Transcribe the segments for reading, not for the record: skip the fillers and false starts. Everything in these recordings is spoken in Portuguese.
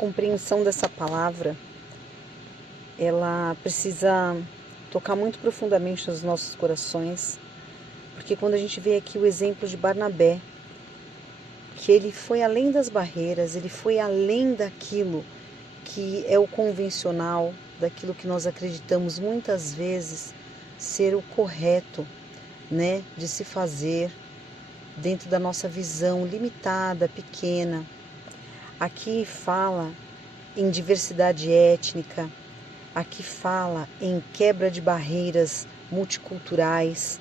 compreensão dessa palavra, ela precisa tocar muito profundamente nos nossos corações, porque quando a gente vê aqui o exemplo de Barnabé, que ele foi além das barreiras, ele foi além daquilo que é o convencional, daquilo que nós acreditamos muitas vezes ser o correto, né, de se fazer dentro da nossa visão limitada, pequena. Aqui fala em diversidade étnica, aqui fala em quebra de barreiras multiculturais,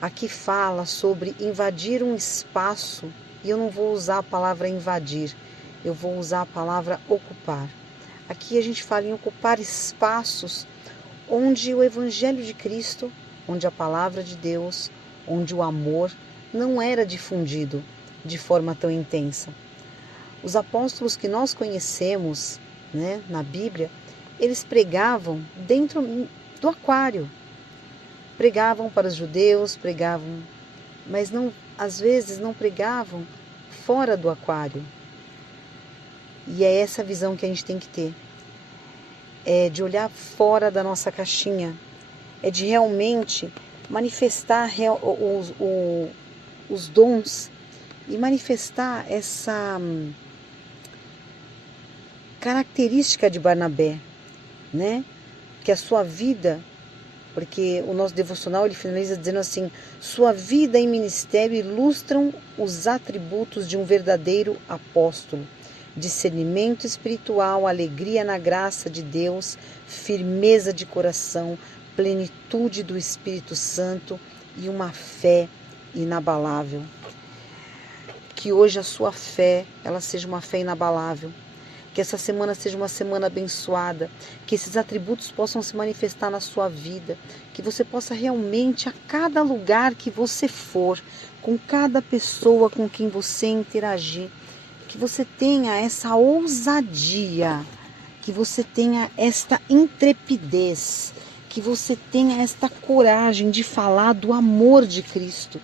aqui fala sobre invadir um espaço, e eu não vou usar a palavra invadir, eu vou usar a palavra ocupar. Aqui a gente fala em ocupar espaços onde o Evangelho de Cristo, onde a palavra de Deus, onde o amor não era difundido de forma tão intensa. Os apóstolos que nós conhecemos, né, na Bíblia, eles pregavam dentro do aquário. Pregavam para os judeus, pregavam, mas não, às vezes não pregavam fora do aquário. E é essa visão que a gente tem que ter. É de olhar fora da nossa caixinha. É de realmente manifestar os dons e manifestar essa característica de Barnabé, né? Que a sua vida, porque o nosso devocional ele finaliza dizendo assim: sua vida e ministério ilustram os atributos de um verdadeiro apóstolo. Discernimento espiritual, alegria na graça de Deus, firmeza de coração, plenitude do Espírito Santo e uma fé inabalável. Que hoje a sua fé, ela seja uma fé inabalável. Que essa semana seja uma semana abençoada, que esses atributos possam se manifestar na sua vida, que você possa realmente, a cada lugar que você for, com cada pessoa com quem você interagir, que você tenha essa ousadia, que você tenha esta intrepidez, que você tenha esta coragem de falar do amor de Cristo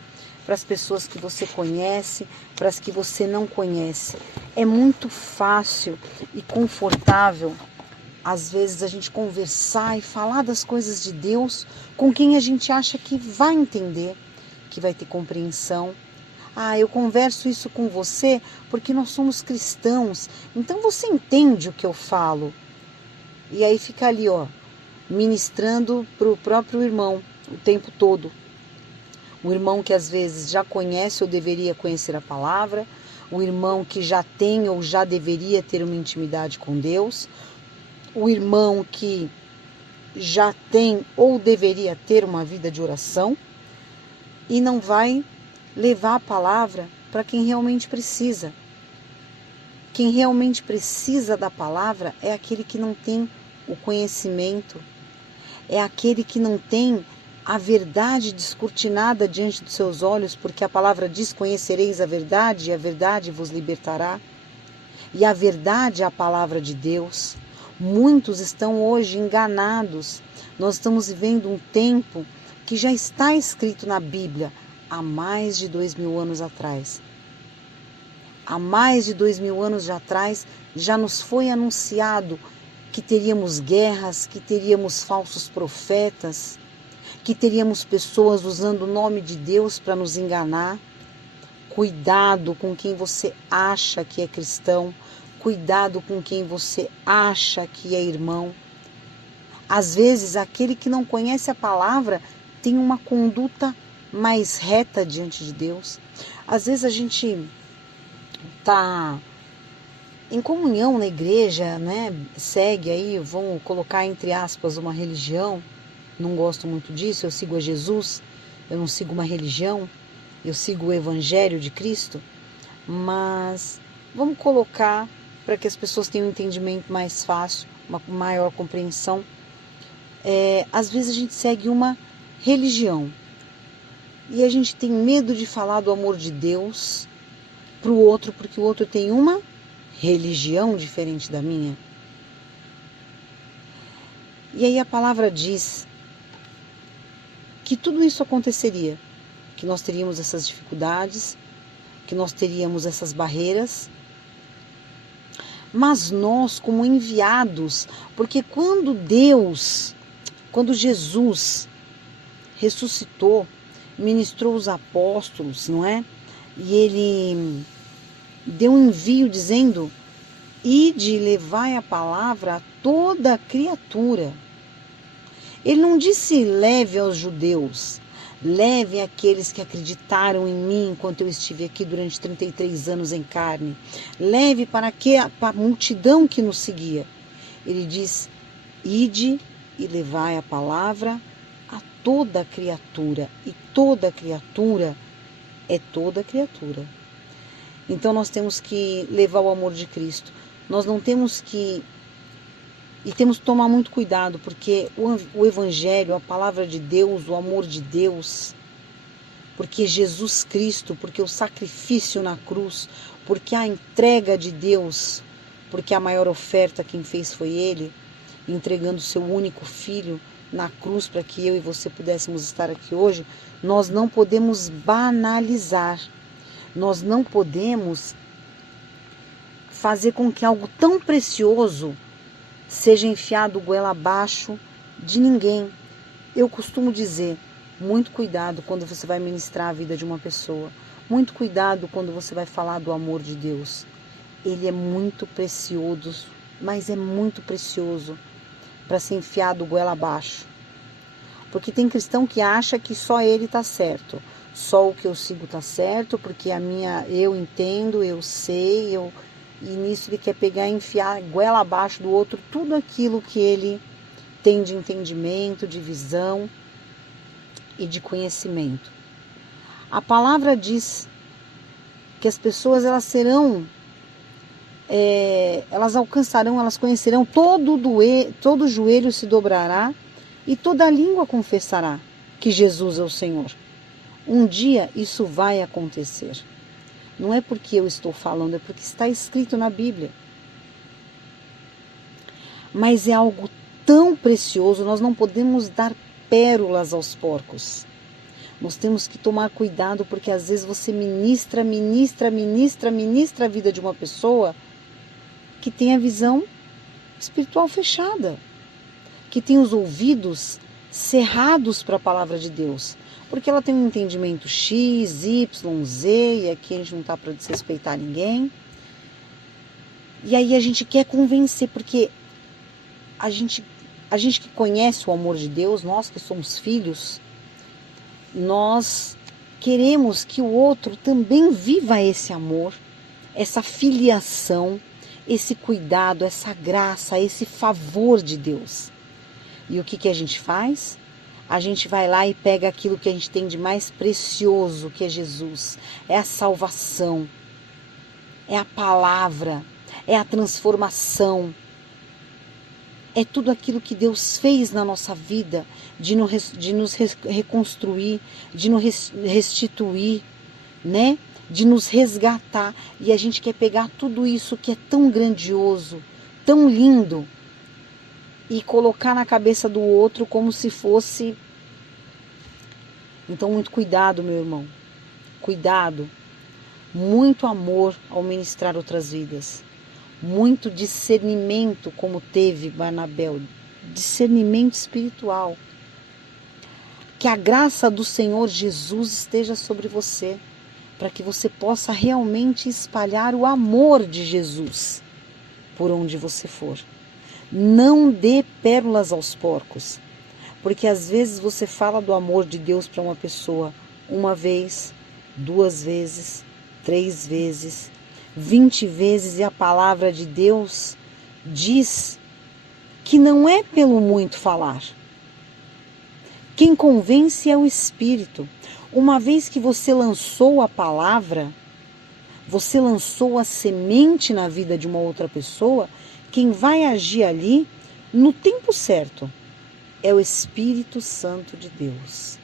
para as pessoas que você conhece, para as que você não conhece. É muito fácil e confortável, às vezes, a gente conversar e falar das coisas de Deus com quem a gente acha que vai entender, que vai ter compreensão. Eu converso isso com você porque nós somos cristãos, então você entende o que eu falo. E aí fica ali, ministrando para o próprio irmão o tempo todo. O irmão que às vezes já conhece ou deveria conhecer a palavra, o irmão que já tem ou já deveria ter uma intimidade com Deus, o irmão que já tem ou deveria ter uma vida de oração e não vai levar a palavra para quem realmente precisa. Quem realmente precisa da palavra é aquele que não tem o conhecimento, é aquele que não tem a verdade descortinada diante dos seus olhos, porque a palavra diz: conhecereis a verdade e a verdade vos libertará. E a verdade é a palavra de Deus. Muitos estão hoje enganados. Nós estamos vivendo um tempo que já está escrito na Bíblia há mais de 2000 anos atrás. Há mais de 2000 anos atrás já nos foi anunciado que teríamos guerras, que teríamos falsos profetas, que teríamos pessoas usando o nome de Deus para nos enganar. Cuidado com quem você acha que é cristão, cuidado com quem você acha que é irmão. Às vezes, aquele que não conhece a palavra tem uma conduta mais reta diante de Deus. Às vezes a gente está em comunhão na igreja, né? Segue aí, vamos colocar entre aspas, uma religião. Não gosto muito disso, eu sigo a Jesus, eu não sigo uma religião, eu sigo o Evangelho de Cristo, mas vamos colocar para que as pessoas tenham um entendimento mais fácil, uma maior compreensão. Às vezes a gente segue uma religião e a gente tem medo de falar do amor de Deus para o outro, porque o outro tem uma religião diferente da minha. E aí a palavra diz que tudo isso aconteceria, que nós teríamos essas dificuldades, que nós teríamos essas barreiras, mas nós como enviados, porque quando Jesus ressuscitou, ministrou os apóstolos, não é? E ele deu um envio dizendo: ide e levai a palavra a toda a criatura. Ele não disse leve aos judeus, leve àqueles que acreditaram em mim enquanto eu estive aqui durante 33 anos em carne. Leve para a multidão que nos seguia. Ele diz: ide e levai a palavra a toda a criatura. E toda criatura é toda criatura. Então nós temos que levar o amor de Cristo. Nós não temos que... E temos que tomar muito cuidado, porque o Evangelho, a palavra de Deus, o amor de Deus, porque Jesus Cristo, porque o sacrifício na cruz, porque a entrega de Deus, porque a maior oferta quem fez foi Ele, entregando o seu único Filho na cruz para que eu e você pudéssemos estar aqui hoje, nós não podemos banalizar, nós não podemos fazer com que algo tão precioso seja enfiado goela abaixo de ninguém. Eu costumo dizer, muito cuidado quando você vai ministrar a vida de uma pessoa. Muito cuidado quando você vai falar do amor de Deus. Ele é muito precioso, mas é muito precioso para ser enfiado goela abaixo. Porque tem cristão que acha que só ele está certo. Só o que eu sigo está certo, porque eu entendo, eu sei, e nisso ele quer pegar e enfiar goela abaixo do outro tudo aquilo que ele tem de entendimento, de visão e de conhecimento. A palavra diz que as pessoas elas alcançarão, elas conhecerão, todo joelho se dobrará e toda língua confessará que Jesus é o Senhor. Um dia isso vai acontecer. Não é porque eu estou falando, é porque está escrito na Bíblia. Mas é algo tão precioso, nós não podemos dar pérolas aos porcos. Nós temos que tomar cuidado, porque às vezes você ministra a vida de uma pessoa que tem a visão espiritual fechada, que tem os ouvidos cerrados para a palavra de Deus. Porque ela tem um entendimento X, Y, Z, e aqui a gente não está para desrespeitar ninguém. E aí a gente quer convencer, porque a gente que conhece o amor de Deus, nós que somos filhos, nós queremos que o outro também viva esse amor, essa filiação, esse cuidado, essa graça, esse favor de Deus. E o que a gente faz? A gente vai lá e pega aquilo que a gente tem de mais precioso, que é Jesus. É a salvação, é a palavra, é a transformação. É tudo aquilo que Deus fez na nossa vida, de nos reconstruir, de nos restituir, né? De nos resgatar. E a gente quer pegar tudo isso que é tão grandioso, tão lindo, e colocar na cabeça do outro como se fosse... Então, muito cuidado, meu irmão. Cuidado. Muito amor ao ministrar outras vidas. Muito discernimento, como teve Barnabé. Discernimento espiritual. Que a graça do Senhor Jesus esteja sobre você, para que você possa realmente espalhar o amor de Jesus por onde você for. Não dê pérolas aos porcos, porque às vezes você fala do amor de Deus para uma pessoa uma vez, 2 vezes, 3 vezes, 20 vezes, e a palavra de Deus diz que não é pelo muito falar. Quem convence é o Espírito. Uma vez que você lançou a palavra, você lançou a semente na vida de uma outra pessoa, quem vai agir ali, no tempo certo, é o Espírito Santo de Deus.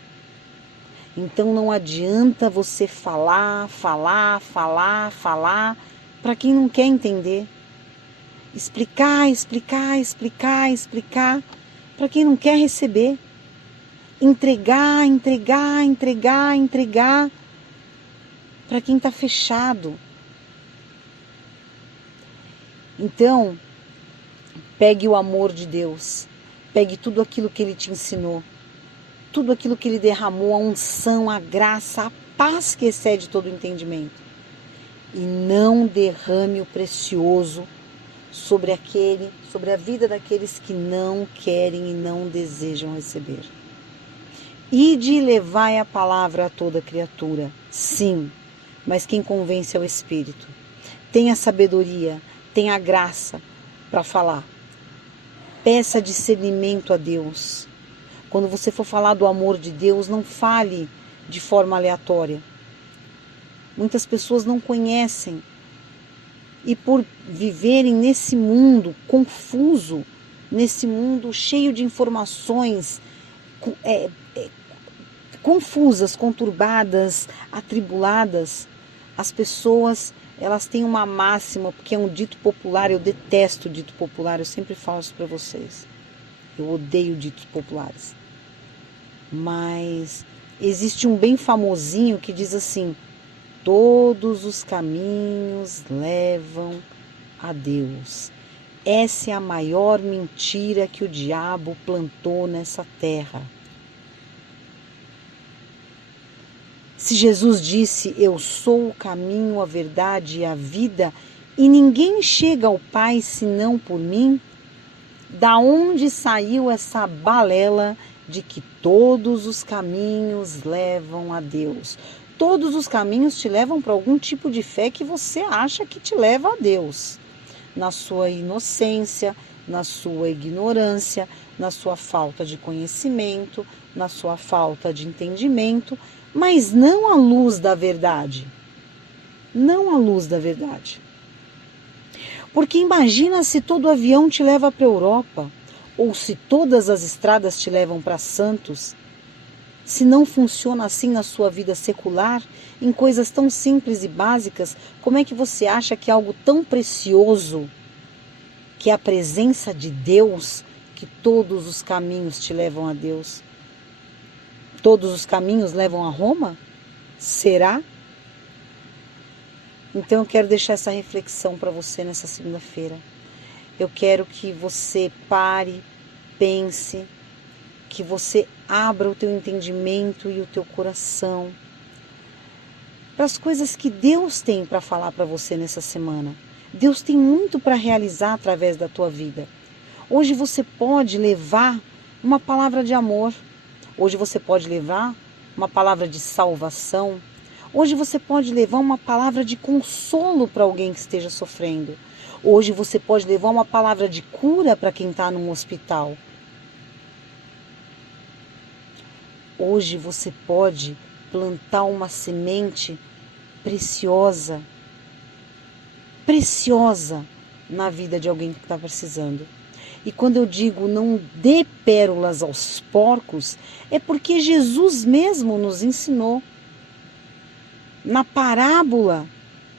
Então não adianta você falar para quem não quer entender. Explicar para quem não quer receber. Entregar para quem está fechado. Então, pegue o amor de Deus, pegue tudo aquilo que Ele te ensinou, tudo aquilo que Ele derramou, a unção, a graça, a paz que excede todo o entendimento. E não derrame o precioso sobre a vida daqueles que não querem e não desejam receber. Ide e levai a palavra a toda criatura, sim, mas quem convence é o Espírito. Tenha sabedoria, tenha graça para falar. Peça discernimento a Deus. Quando você for falar do amor de Deus, não fale de forma aleatória. Muitas pessoas não conhecem. E por viverem nesse mundo confuso, nesse mundo cheio de informações confusas, conturbadas, atribuladas, as pessoas, elas têm uma máxima, porque é um dito popular, eu detesto o dito popular, eu sempre falo isso para vocês. Eu odeio ditos populares. Mas existe um bem famosinho que diz assim: todos os caminhos levam a Deus. Essa é a maior mentira que o diabo plantou nessa terra. Se Jesus disse, eu sou o caminho, a verdade e a vida, e ninguém chega ao Pai senão por mim, da onde saiu essa balela de que todos os caminhos levam a Deus? Todos os caminhos te levam para algum tipo de fé que você acha que te leva a Deus. Na sua inocência, na sua ignorância, na sua falta de conhecimento, na sua falta de entendimento, mas não à luz da verdade. Não à luz da verdade. Porque imagina se todo avião te leva para a Europa, ou se todas as estradas te levam para Santos. Se não funciona assim na sua vida secular, em coisas tão simples e básicas, como é que você acha que algo tão precioso, que é a presença de Deus, que todos os caminhos te levam a Deus? Todos os caminhos levam a Roma? Será? Então eu quero deixar essa reflexão para você nessa segunda-feira. Eu quero que você pare, pense, que você abra o teu entendimento e o teu coração para as coisas que Deus tem para falar para você nessa semana. Deus tem muito para realizar através da tua vida. Hoje você pode levar uma palavra de amor. Hoje você pode levar uma palavra de salvação. Hoje você pode levar uma palavra de consolo para alguém que esteja sofrendo. Hoje você pode levar uma palavra de cura para quem está num hospital. Hoje você pode plantar uma semente preciosa, preciosa na vida de alguém que está precisando. E quando eu digo não dê pérolas aos porcos, é porque Jesus mesmo nos ensinou na parábola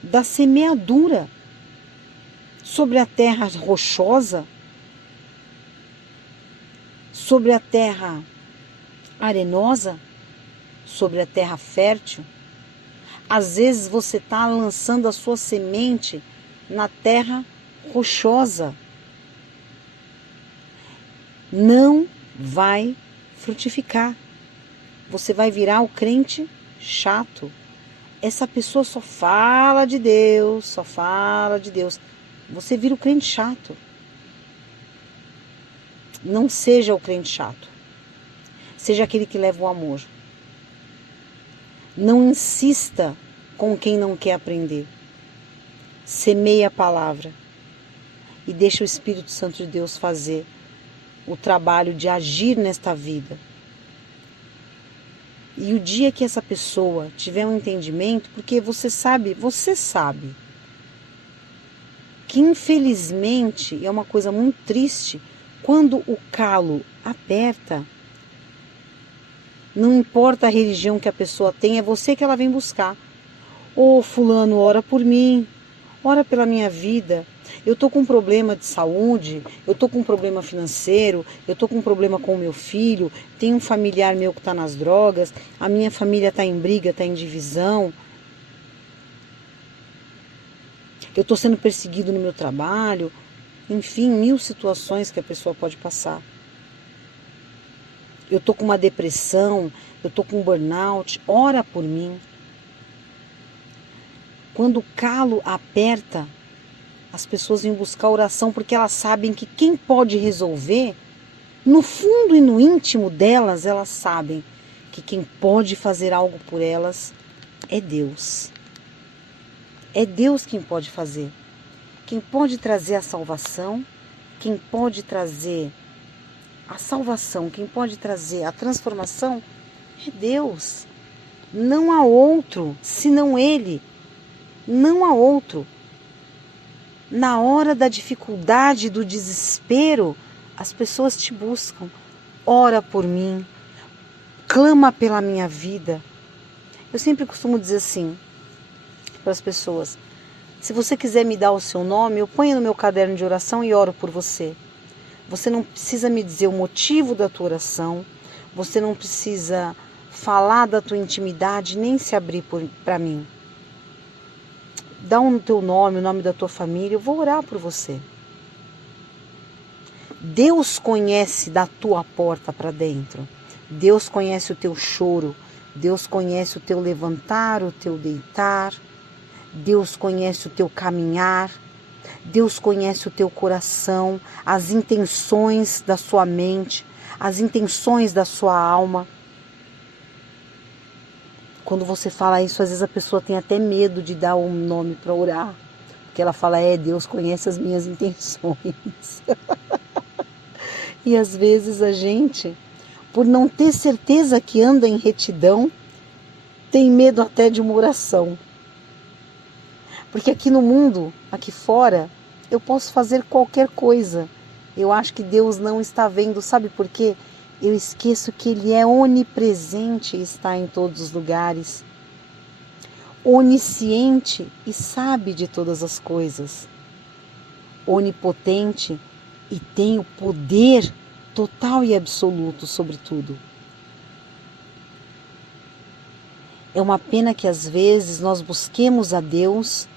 da semeadura sobre a terra rochosa, sobre a terra arenosa, sobre a terra fértil. Às vezes você está lançando a sua semente na terra rochosa. Não vai frutificar. Você vai virar o crente chato. Essa pessoa só fala de Deus, só fala de Deus. Você vira o crente chato. Não seja o crente chato. Seja aquele que leva o amor. Não insista com quem não quer aprender. Semeie a palavra e deixa o Espírito Santo de Deus fazer o trabalho de agir nesta vida. E o dia que essa pessoa tiver um entendimento, porque você sabe que infelizmente é uma coisa muito triste, quando o calo aperta, não importa a religião que a pessoa tem, é você que ela vem buscar. Ô fulano, ora por mim, ora pela minha vida. Eu estou com um problema de saúde, eu estou com um problema financeiro, eu estou com um problema com o meu filho, tem um familiar meu que está nas drogas, a minha família está em briga, está em divisão. eu estou sendo perseguido no meu trabalho, enfim, 1000 situações que a pessoa pode passar. Eu estou com uma depressão, eu estou com um burnout, ora por mim. Quando o calo aperta, as pessoas vêm buscar oração porque elas sabem que quem pode resolver, no fundo e no íntimo delas, elas sabem que quem pode fazer algo por elas é Deus. É Deus quem pode fazer. Quem pode trazer a salvação, quem pode trazer a salvação, quem pode trazer a transformação é Deus. Não há outro senão Ele. Não há outro. Na hora da dificuldade, do desespero, as pessoas te buscam. Ora por mim. Clama pela minha vida. Eu sempre costumo dizer assim para as pessoas: se você quiser me dar o seu nome, eu ponho no meu caderno de oração e oro por você. Você não precisa me dizer o motivo da tua oração, você não precisa falar da tua intimidade, nem se abrir para mim. Dá o teu nome, o nome da tua família, eu vou orar por você. Deus conhece da tua porta para dentro. Deus conhece o teu choro. Deus conhece o teu levantar, o teu deitar. Deus conhece o teu caminhar. Deus conhece o teu coração, as intenções da sua mente, as intenções da sua alma. Quando você fala isso, às vezes a pessoa tem até medo de dar um nome para orar. Porque ela fala, Deus conhece as minhas intenções. E às vezes a gente, por não ter certeza que anda em retidão, tem medo até de uma oração. Porque aqui no mundo, aqui fora, eu posso fazer qualquer coisa. Eu acho que Deus não está vendo, sabe por quê? Eu esqueço que Ele é onipresente e está em todos os lugares. Onisciente e sabe de todas as coisas. Onipotente e tem o poder total e absoluto sobre tudo. É uma pena que às vezes nós busquemos a Deus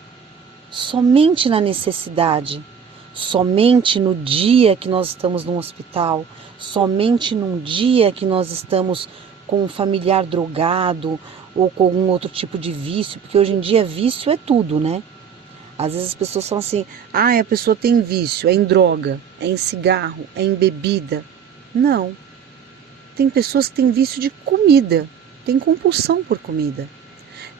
somente na necessidade, somente no dia que nós estamos num hospital, somente num dia que nós estamos com um familiar drogado ou com algum outro tipo de vício, porque hoje em dia vício é tudo, né? Às vezes as pessoas falam assim, a pessoa tem vício, é em droga, é em cigarro, é em bebida. Não. Tem pessoas que têm vício de comida, tem compulsão por comida.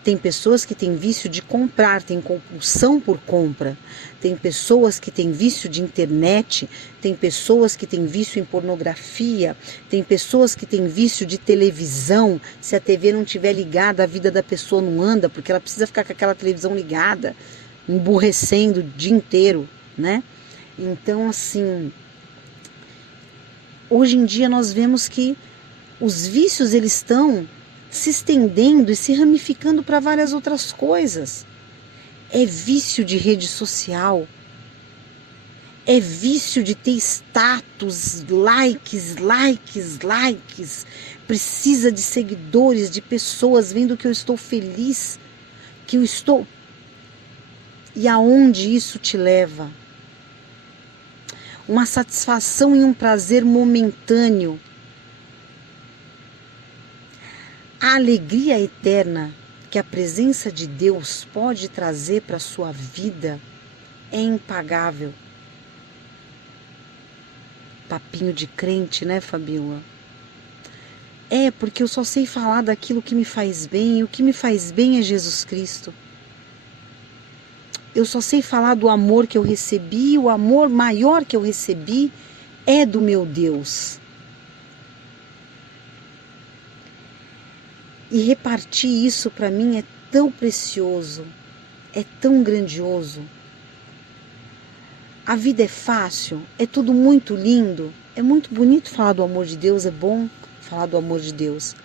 Tem pessoas que têm vício de comprar, têm compulsão por compra. Tem pessoas que têm vício de internet, tem pessoas que têm vício em pornografia, tem pessoas que têm vício de televisão. Se a TV não estiver ligada, a vida da pessoa não anda, porque ela precisa ficar com aquela televisão ligada, emburrecendo o dia inteiro, né? Então, assim, hoje em dia nós vemos que os vícios, eles estão se estendendo e se ramificando para várias outras coisas. É vício de rede social, é vício de ter status, likes, precisa de seguidores, de pessoas vendo que eu estou feliz, que eu estou... E aonde isso te leva? Uma satisfação e um prazer momentâneo. A alegria eterna que a presença de Deus pode trazer para a sua vida é impagável. Papinho de crente, né, Fabiola? É, porque eu só sei falar daquilo que me faz bem, e o que me faz bem é Jesus Cristo. Eu só sei falar do amor que eu recebi, o amor maior que eu recebi é do meu Deus. E repartir isso para mim é tão precioso, é tão grandioso. A vida é fácil, é tudo muito lindo, é muito bonito falar do amor de Deus, é bom falar do amor de Deus.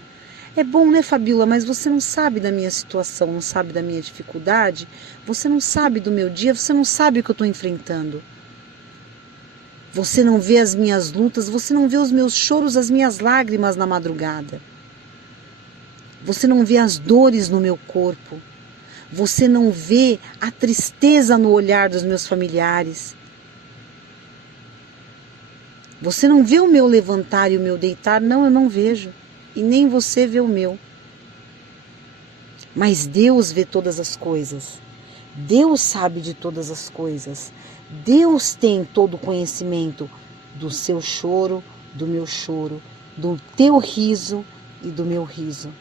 É bom, né, Fabiola? Mas você não sabe da minha situação, não sabe da minha dificuldade, você não sabe do meu dia, você não sabe o que eu estou enfrentando. Você não vê as minhas lutas, você não vê os meus choros, as minhas lágrimas na madrugada. Você não vê as dores no meu corpo. Você não vê a tristeza no olhar dos meus familiares. Você não vê o meu levantar e o meu deitar? Não, eu não vejo. E nem você vê o meu. Mas Deus vê todas as coisas. Deus sabe de todas as coisas. Deus tem todo o conhecimento do seu choro, do meu choro, do teu riso e do meu riso.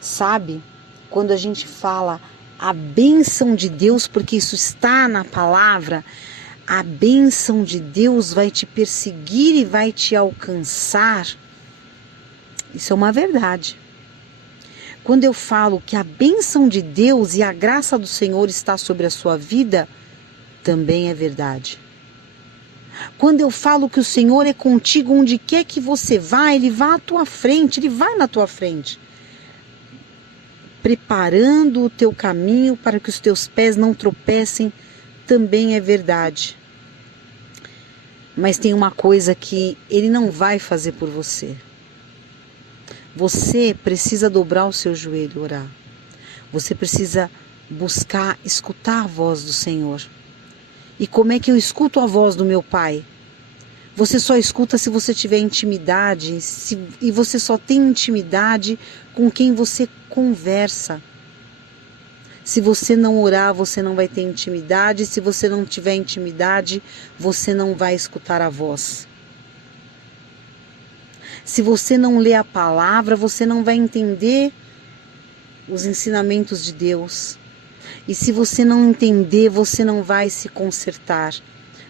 Sabe, quando a gente fala a bênção de Deus, porque isso está na palavra, a bênção de Deus vai te perseguir e vai te alcançar. Isso é uma verdade. Quando eu falo que a bênção de Deus e a graça do Senhor está sobre a sua vida, também é verdade. Quando eu falo que o Senhor é contigo onde quer que você vá, Ele vai à tua frente, Ele vai na tua frente, preparando o teu caminho para que os teus pés não tropecem, também é verdade. Mas tem uma coisa que Ele não vai fazer por você. Você precisa dobrar o seu joelho e orar. Você precisa buscar, escutar a voz do Senhor. E como é que eu escuto a voz do meu Pai? Você só escuta se você tiver intimidade, e você só tem intimidade com quem você conversa. Se você não orar, você não vai ter intimidade. Se você não tiver intimidade, você não vai escutar a voz. Se você não lê a palavra, você não vai entender os ensinamentos de Deus. E se você não entender, você não vai se consertar.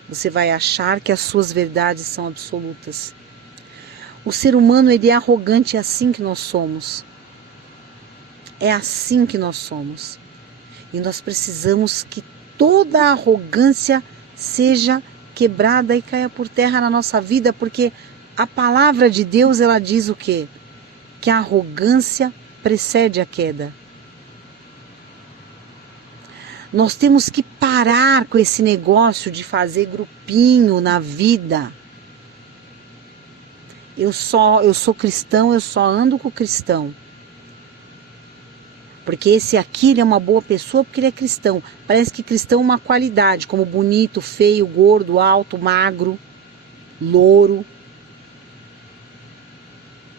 Você vai achar que as suas verdades são absolutas. O ser humano, ele é arrogante, é assim que nós somos. É assim que nós somos. E nós precisamos que toda a arrogância seja quebrada e caia por terra na nossa vida, porque a palavra de Deus, ela diz o quê? Que a arrogância precede a queda. Nós temos que parar com esse negócio de fazer grupinho na vida. Eu sou cristão, eu só ando com o cristão. Porque esse aqui, ele é uma boa pessoa porque ele é cristão. Parece que cristão é uma qualidade, como bonito, feio, gordo, alto, magro, louro,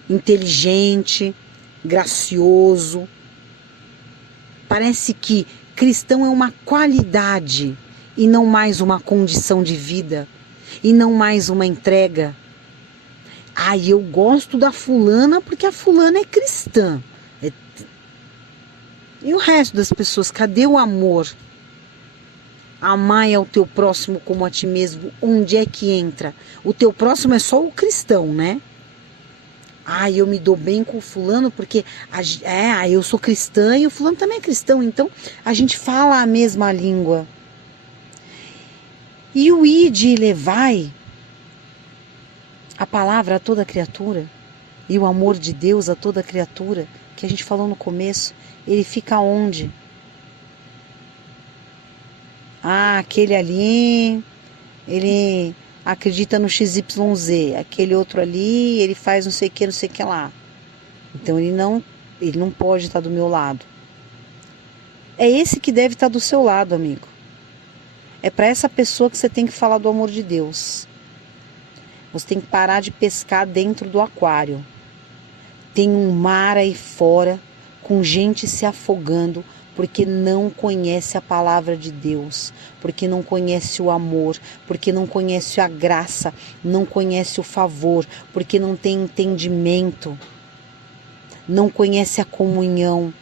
inteligente, gracioso. Parece que cristão é uma qualidade e não mais uma condição de vida e não mais uma entrega. Eu gosto da fulana porque a fulana é cristã. E o resto das pessoas, cadê o amor? Amar ao teu próximo como a ti mesmo. Onde é que entra? O teu próximo é só o cristão, né? Eu me dou bem com o fulano porque eu sou cristã e o fulano também é cristão. Então a gente fala a mesma língua. E o ide e levai a palavra a toda criatura e o amor de Deus a toda criatura, que a gente falou no começo, ele fica onde? Aquele ali, ele acredita no XYZ, aquele outro ali, ele faz não sei o que lá. Então ele não pode estar do meu lado. É esse que deve estar do seu lado, amigo. É para essa pessoa que você tem que falar do amor de Deus. Você tem que parar de pescar dentro do aquário. Tem um mar aí fora com gente se afogando porque não conhece a palavra de Deus, porque não conhece o amor, porque não conhece a graça, não conhece o favor, porque não tem entendimento, não conhece a comunhão.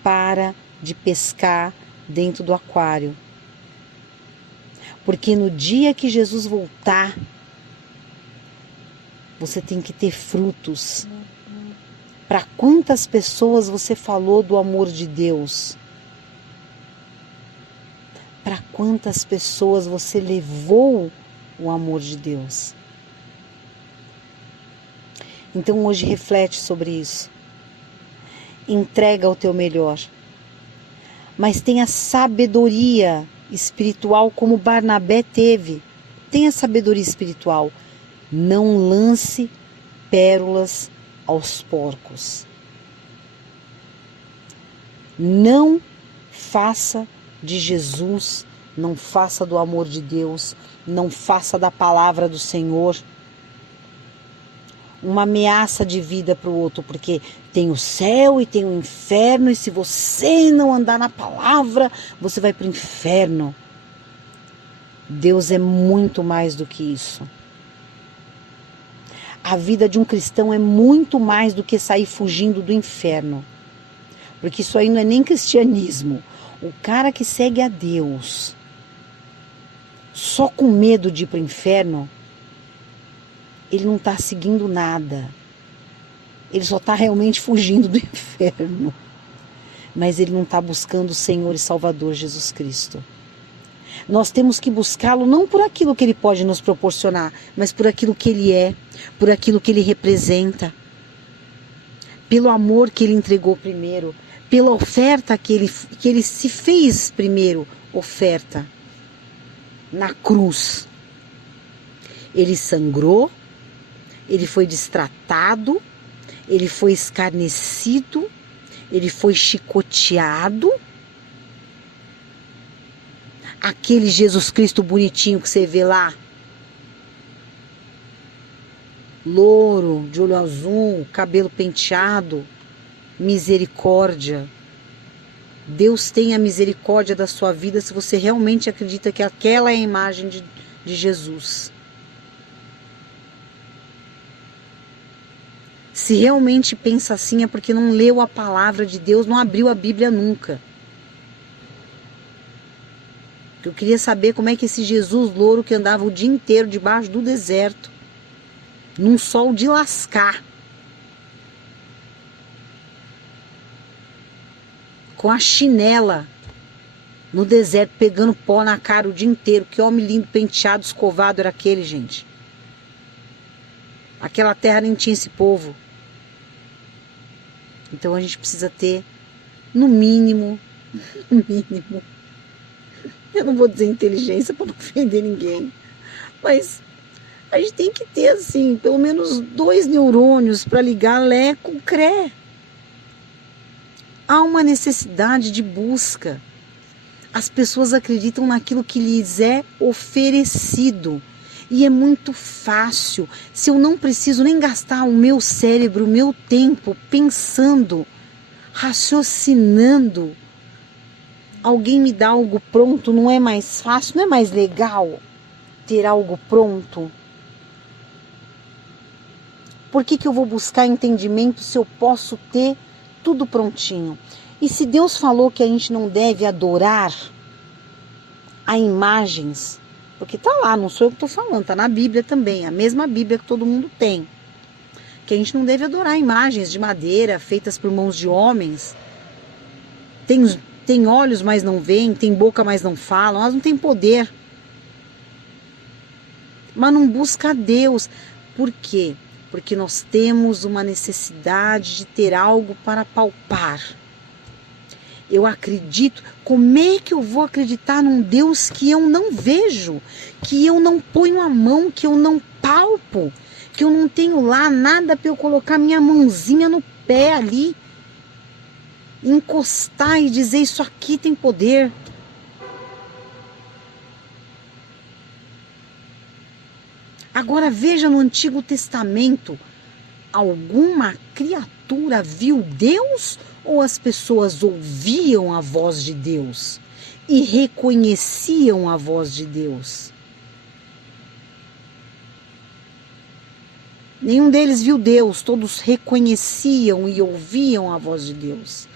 Para de pescar dentro do aquário. Porque no dia que Jesus voltar, você tem que ter frutos. Para quantas pessoas você falou do amor de Deus? Para quantas pessoas você levou o amor de Deus? Então hoje reflete sobre isso. Entrega o teu melhor. Mas tenha sabedoria espiritual como Barnabé teve. Tenha sabedoria espiritual. Não lance pérolas aos porcos. Não faça de Jesus, não faça do amor de Deus, não faça da palavra do Senhor uma ameaça de vida para o outro, porque tem o céu e tem o inferno, e se você não andar na palavra, você vai para o inferno. Deus é muito mais do que isso. A vida de um cristão é muito mais do que sair fugindo do inferno, porque isso aí não é nem cristianismo. O cara que segue a Deus só com medo de ir para o inferno, ele não está seguindo nada. Ele só está realmente fugindo do inferno. Mas ele não está buscando o Senhor e Salvador Jesus Cristo. Nós temos que buscá-lo não por aquilo que ele pode nos proporcionar, mas por aquilo que ele é, por aquilo que ele representa. Pelo amor que ele entregou primeiro, pela oferta que ele se fez primeiro, oferta. Na cruz. Ele sangrou, ele foi destratado, ele foi escarnecido, ele foi chicoteado. Aquele Jesus Cristo bonitinho que você vê lá, louro, de olho azul, cabelo penteado, misericórdia. Deus tenha misericórdia da sua vida se você realmente acredita que aquela é a imagem de Jesus. Se realmente pensa assim é porque não leu a palavra de Deus, não abriu a Bíblia nunca. Eu queria saber como é que esse Jesus louro que andava o dia inteiro debaixo do deserto, num sol de lascar, com a chinela no deserto, pegando pó na cara o dia inteiro. Que homem lindo, penteado, escovado era aquele, gente. Aquela terra nem tinha esse povo. Então a gente precisa ter, no mínimo, eu não vou dizer inteligência para não ofender ninguém, mas a gente tem que ter, assim, pelo menos 2 neurônios para ligar Lé com Cré. Há uma necessidade de busca. As pessoas acreditam naquilo que lhes é oferecido. E é muito fácil. Se eu não preciso nem gastar o meu cérebro, o meu tempo pensando, raciocinando, alguém me dá algo pronto, não é mais fácil, não é mais legal ter algo pronto? Por que eu vou buscar entendimento se eu posso ter tudo prontinho? E se Deus falou que a gente não deve adorar a imagens, porque tá lá, não sou eu que estou falando, tá na Bíblia também, a mesma Bíblia que todo mundo tem, que a gente não deve adorar imagens de madeira feitas por mãos de homens. Tem olhos, mas não veem, tem boca, mas não falam, elas não têm poder. Mas não busca a Deus. Por quê? Porque nós temos uma necessidade de ter algo para palpar. Eu acredito, como é que eu vou acreditar num Deus que eu não vejo, que eu não ponho a mão, que eu não palpo, que eu não tenho lá nada para eu colocar minha mãozinha no pé ali, encostar e dizer isso aqui tem poder? Agora veja no Antigo Testamento, alguma criatura viu Deus ou as pessoas ouviam a voz de Deus e reconheciam a voz de Deus? Nenhum deles viu Deus, todos reconheciam e ouviam a voz de Deus.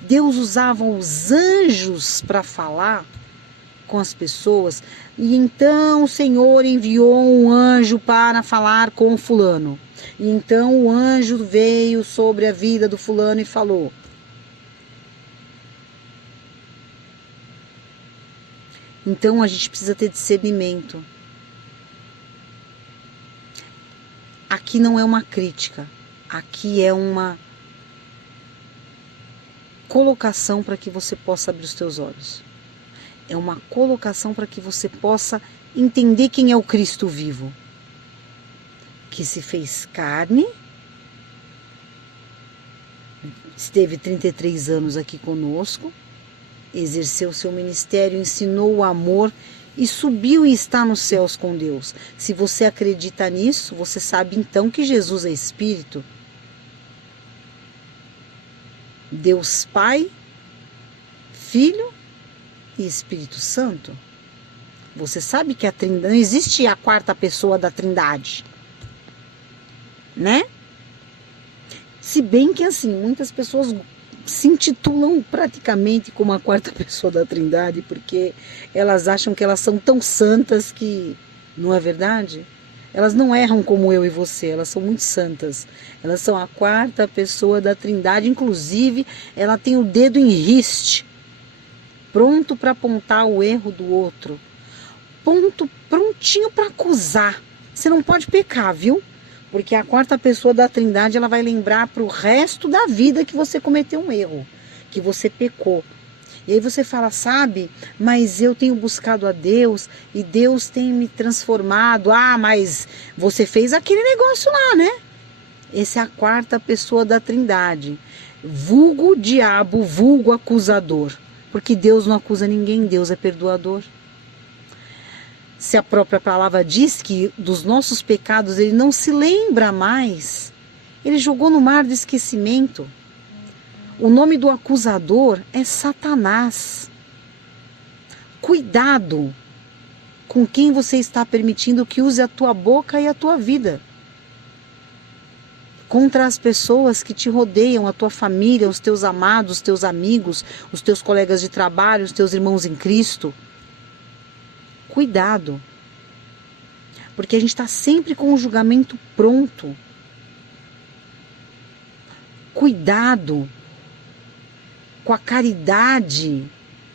Deus usava os anjos para falar com as pessoas, e então o Senhor enviou um anjo para falar com o fulano. E então o anjo veio sobre a vida do fulano e falou. Então a gente precisa ter discernimento. Aqui não é uma crítica, aqui é uma colocação para que você possa abrir os teus olhos. É uma colocação para que você possa entender quem é o Cristo vivo, que se fez carne, esteve 33 anos aqui conosco, exerceu seu ministério, ensinou o amor e subiu e está nos céus com Deus. Se você acredita nisso, você sabe então que Jesus é Espírito. Deus Pai, Filho e Espírito Santo. Você sabe que a Trindade, não existe a quarta pessoa da Trindade, né? Se bem que assim, muitas pessoas se intitulam praticamente como a quarta pessoa da Trindade, porque elas acham que elas são tão santas que, não é verdade? Elas não erram como eu e você, elas são muito santas. Elas são a quarta pessoa da Trindade, inclusive ela tem o dedo em riste, pronto para apontar o erro do outro, prontinho para acusar. Você não pode pecar, viu? Porque a quarta pessoa da Trindade, ela vai lembrar para o resto da vida que você cometeu um erro, que você pecou. E aí você fala, sabe, mas eu tenho buscado a Deus e Deus tem me transformado. Ah, mas você fez aquele negócio lá, né? Essa é a quarta pessoa da Trindade. Vulgo diabo, vulgo acusador. Porque Deus não acusa ninguém, Deus é perdoador. Se a própria palavra diz que dos nossos pecados ele não se lembra mais, ele jogou no mar de esquecimento. O nome do acusador é Satanás. Cuidado com quem você está permitindo que use a tua boca e a tua vida. Contra as pessoas que te rodeiam, a tua família, os teus amados, os teus amigos, os teus colegas de trabalho, os teus irmãos em Cristo. Cuidado, porque a gente está sempre com o julgamento pronto. Cuidado com a caridade,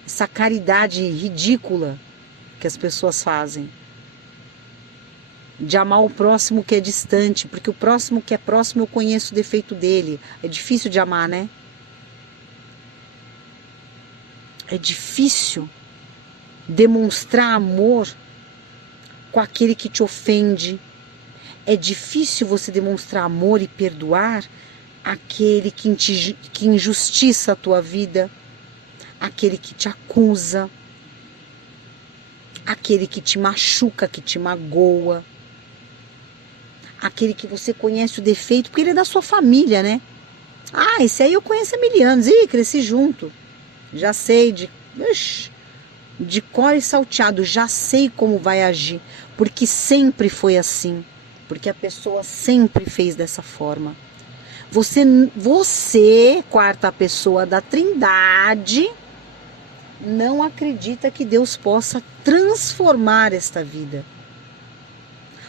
essa caridade ridícula que as pessoas fazem. De amar o próximo que é distante, porque o próximo que é próximo eu conheço o defeito dele. É difícil de amar, né? É difícil demonstrar amor com aquele que te ofende. É difícil você demonstrar amor e perdoar aquele que injustiça a tua vida, aquele que te acusa, aquele que te machuca, que te magoa, aquele que você conhece o defeito, porque ele é da sua família, né? Ah, esse aí eu conheço há 1000 anos, ih, cresci junto, já sei de cor e salteado, já sei como vai agir, porque sempre foi assim, porque a pessoa sempre fez dessa forma. Você, quarta pessoa da Trindade, não acredita que Deus possa transformar esta vida.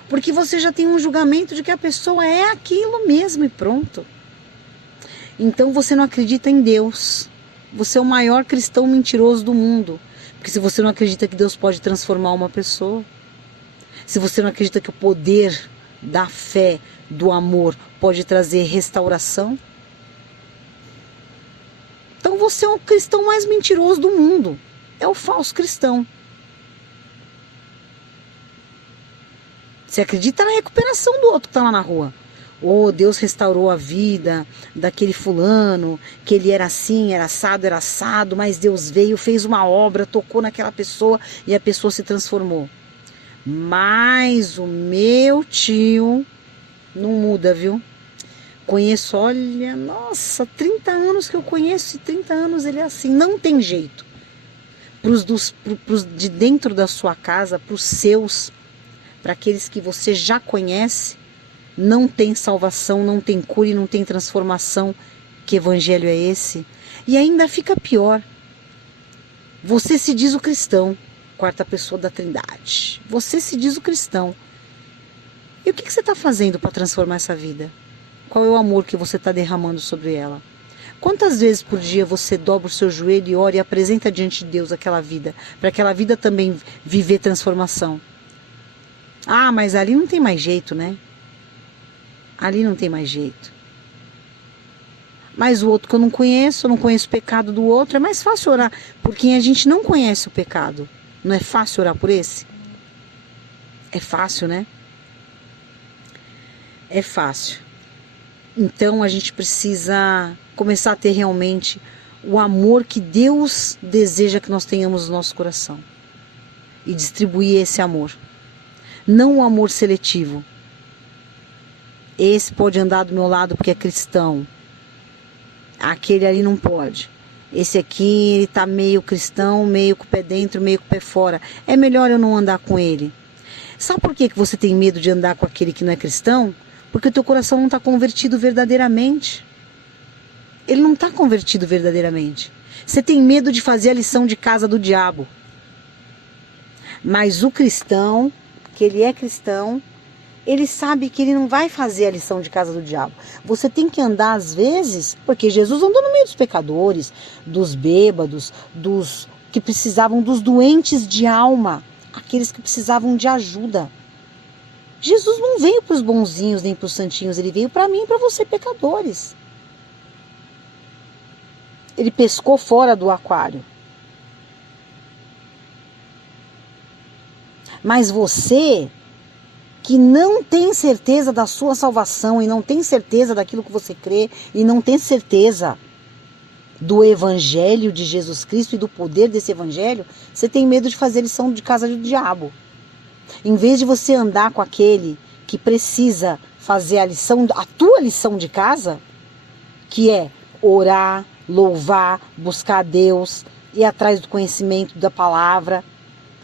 Porque você já tem um julgamento de que a pessoa é aquilo mesmo e pronto. Então você não acredita em Deus. Você é o maior cristão mentiroso do mundo. Porque se você não acredita que Deus pode transformar uma pessoa, se você não acredita que o poder da fé, do amor, pode trazer restauração, então você é o cristão mais mentiroso do mundo. É o falso cristão. Você acredita na recuperação do outro que está lá na rua. Oh, Deus restaurou a vida daquele fulano, que ele era assim, era assado, mas Deus veio, fez uma obra, tocou naquela pessoa e a pessoa se transformou. Mas o meu tio não muda, viu? Conheço, olha, nossa, 30 anos que eu conheço e 30 anos ele é assim, não tem jeito. Pros de dentro da sua casa, para os seus, para aqueles que você já conhece, não tem salvação, não tem cura e não tem transformação. Que evangelho é esse? E ainda fica pior. Você se diz o cristão, quarta pessoa da Trindade. Você se diz o cristão. E o que você está fazendo para transformar essa vida? Qual é o amor que você está derramando sobre ela? Quantas vezes por dia você dobra o seu joelho e ora e apresenta diante de Deus aquela vida, para aquela vida também viver transformação? Ah, mas ali não tem mais jeito, né? Ali não tem mais jeito. Mas o outro que eu não conheço o pecado do outro, é mais fácil orar por quem a gente não conhece o pecado. Não é fácil orar por esse? É fácil, né? É fácil. Então a gente precisa começar a ter realmente o amor que Deus deseja que nós tenhamos no nosso coração. E distribuir esse amor. Não o amor seletivo. Esse pode andar do meu lado porque é cristão. Aquele ali não pode. Esse aqui, ele tá meio cristão, meio com o pé dentro, meio com o pé fora. É melhor eu não andar com ele. Sabe por que você tem medo de andar com aquele que não é cristão? Porque o teu coração não está convertido verdadeiramente. Ele não está convertido verdadeiramente. Você tem medo de fazer a lição de casa do diabo. Mas o cristão, que ele é cristão, ele sabe que ele não vai fazer a lição de casa do diabo. Você tem que andar às vezes, porque Jesus andou no meio dos pecadores, dos bêbados, dos que precisavam, dos doentes de alma, aqueles que precisavam de ajuda. Jesus não veio para os bonzinhos nem para os santinhos, ele veio para mim e para você, pecadores. Ele pescou fora do aquário. Mas você que não tem certeza da sua salvação e não tem certeza daquilo que você crê e não tem certeza do evangelho de Jesus Cristo e do poder desse evangelho, você tem medo de fazer lição de casa do diabo. Em vez de você andar com aquele que precisa fazer a tua lição de casa, que é orar, louvar, buscar a Deus, ir atrás do conhecimento da palavra,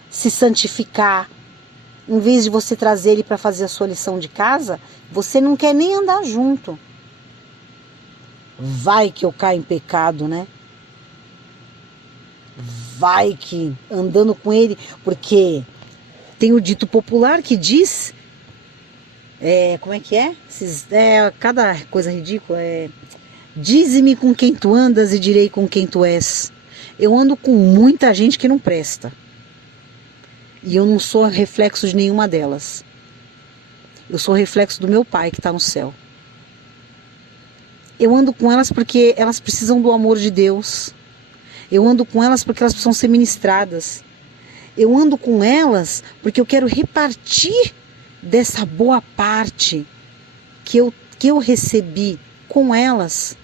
se santificar. Em vez de você trazer ele para fazer a sua lição de casa, você não quer nem andar junto. Vai que eu caio em pecado, né? Vai que andando com ele, porque tem o dito popular que diz, como é que é? Cada coisa ridícula, dize-me com quem tu andas e direi com quem tu és. Eu ando com muita gente que não presta. E eu não sou reflexo de nenhuma delas. Eu sou reflexo do meu Pai que está no céu. Eu ando com elas porque elas precisam do amor de Deus. Eu ando com elas porque elas precisam ser ministradas. Eu ando com elas porque eu quero repartir dessa boa parte que eu recebi com elas.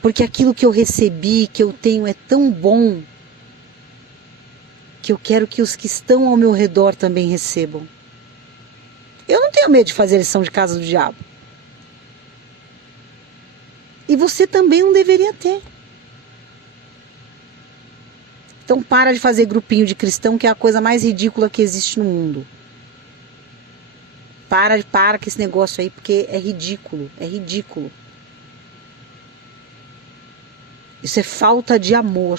Porque aquilo que eu recebi, que eu tenho é tão bom, que eu quero que os que estão ao meu redor também recebam. Eu não tenho medo de fazer lição de casa do diabo. E você também não deveria ter. Então para de fazer grupinho de cristão, que é a coisa mais ridícula que existe no mundo. Para com esse negócio aí, porque é ridículo, é ridículo. Isso é falta de amor.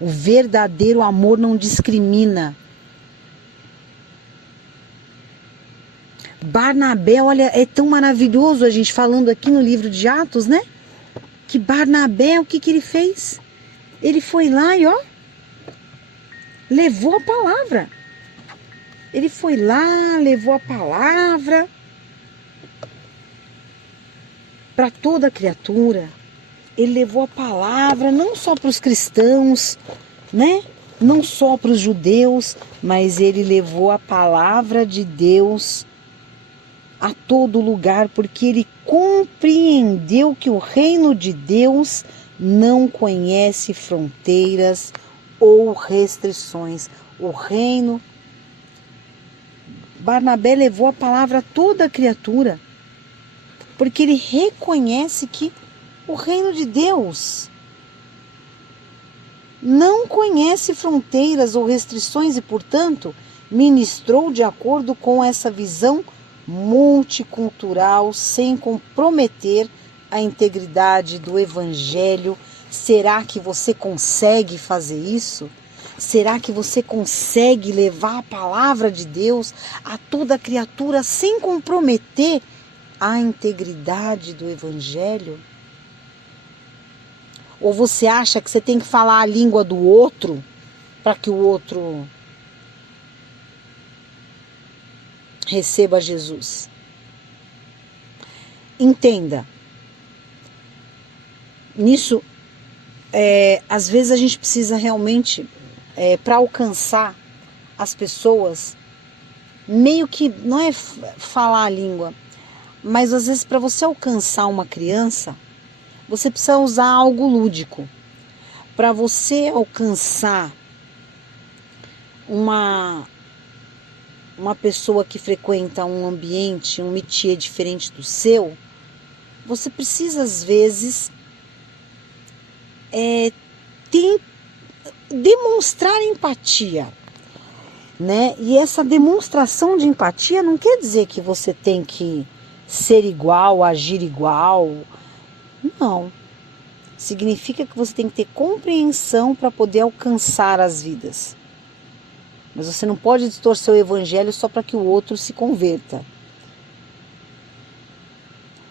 O verdadeiro amor não discrimina. Barnabé, olha, é tão maravilhoso a gente falando aqui no livro de Atos, né? Que Barnabé, o que ele fez? Ele foi lá e levou a palavra. Ele foi lá, levou a palavra para toda a criatura. Ele levou a palavra não só para os cristãos, né? Não só para os judeus, mas ele levou a palavra de Deus a todo lugar, porque ele compreendeu que o reino de Deus não conhece fronteiras ou restrições. O reino... Barnabé levou a palavra a toda a criatura, porque ele reconhece que o reino de Deus não conhece fronteiras ou restrições e, portanto, ministrou de acordo com essa visão multicultural, sem comprometer a integridade do evangelho. Será que você consegue fazer isso? Será que você consegue levar a palavra de Deus a toda criatura sem comprometer a integridade do evangelho? Ou você acha que você tem que falar a língua do outro para que o outro receba Jesus? Entenda, nisso, às vezes a gente precisa realmente, para alcançar as pessoas, meio que não é falar a língua. Mas às vezes para você alcançar uma criança, você precisa usar algo lúdico. Para você alcançar uma pessoa que frequenta um ambiente, um métier diferente do seu, você precisa às vezes demonstrar empatia, né? E essa demonstração de empatia não quer dizer que você tem que ser igual, agir igual. Não. Significa que você tem que ter compreensão para poder alcançar as vidas. Mas você não pode distorcer o evangelho só para que o outro se converta.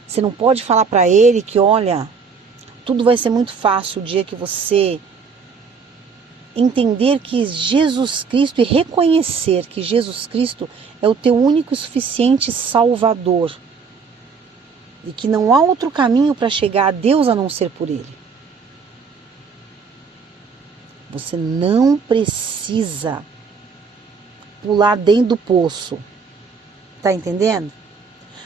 Você não pode falar para ele que, olha, tudo vai ser muito fácil o dia que você entender que Jesus Cristo e reconhecer que Jesus Cristo é o teu único e suficiente Salvador. E que não há outro caminho para chegar a Deus a não ser por Ele. Você não precisa pular dentro do poço. Tá entendendo?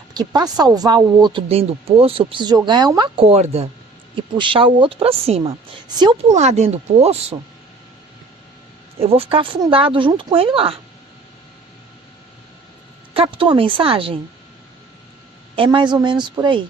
Porque para salvar o outro dentro do poço, eu preciso jogar uma corda e puxar o outro para cima. Se eu pular dentro do poço, eu vou ficar afundado junto com ele lá. Captou a mensagem? É mais ou menos por aí.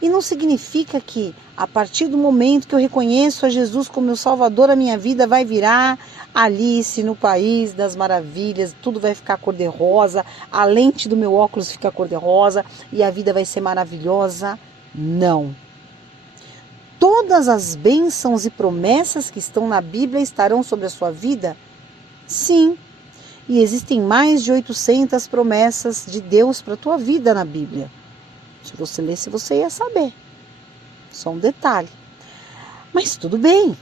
E não significa que a partir do momento que eu reconheço a Jesus como meu Salvador, a minha vida vai virar Alice no País das Maravilhas, tudo vai ficar cor-de-rosa, a lente do meu óculos fica cor-de-rosa e a vida vai ser maravilhosa. Não. Todas as bênçãos e promessas que estão na Bíblia estarão sobre a sua vida? Sim. E existem mais de 800 promessas de Deus para a tua vida na Bíblia. Se você lesse, você ia saber. Só um detalhe. Mas tudo bem.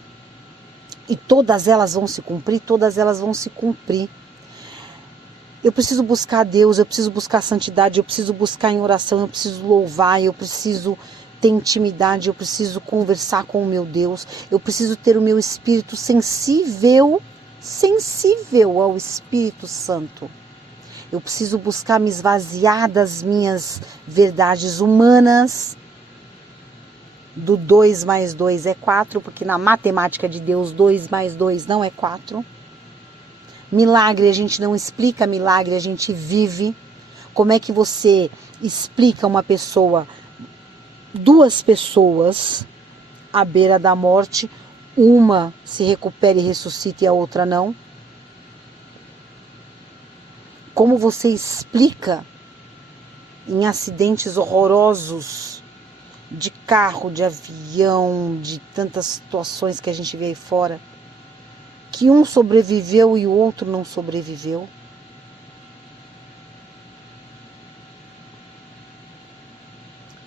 E todas elas vão se cumprir, todas elas vão se cumprir. Eu preciso buscar Deus, eu preciso buscar santidade, eu preciso buscar em oração, eu preciso louvar, eu preciso ter intimidade, eu preciso conversar com o meu Deus, eu preciso ter o meu espírito sensível ao Espírito Santo. Eu preciso buscar me esvaziar das minhas verdades humanas, do 2 mais 2 é 4, porque na matemática de Deus 2 mais 2 não é 4. Milagre, a gente não explica milagre, a gente vive. Como é que você explica uma pessoa, duas pessoas à beira da morte, uma se recupera e ressuscita e a outra não? Como você explica em acidentes horrorosos de carro, de avião, de tantas situações que a gente vê aí fora, que um sobreviveu e o outro não sobreviveu?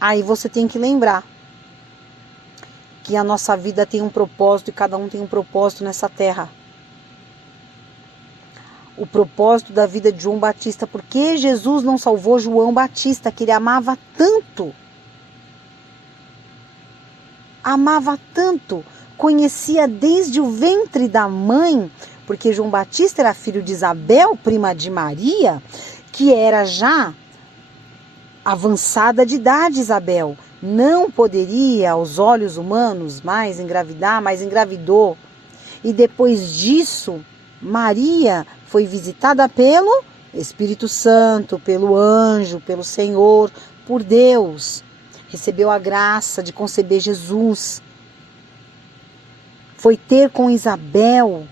Aí você tem que lembrar que a nossa vida tem um propósito e cada um tem um propósito nessa terra. O propósito da vida de João Batista, porque Jesus não salvou João Batista, que ele amava tanto, conhecia desde o ventre da mãe, porque João Batista era filho de Isabel, prima de Maria, que era já avançada de idade. Isabel não poderia, aos olhos humanos, mais engravidar, mas engravidou. E depois disso, Maria foi visitada pelo Espírito Santo, pelo anjo, pelo Senhor, por Deus. Recebeu a graça de conceber Jesus. Foi ter com Isabel.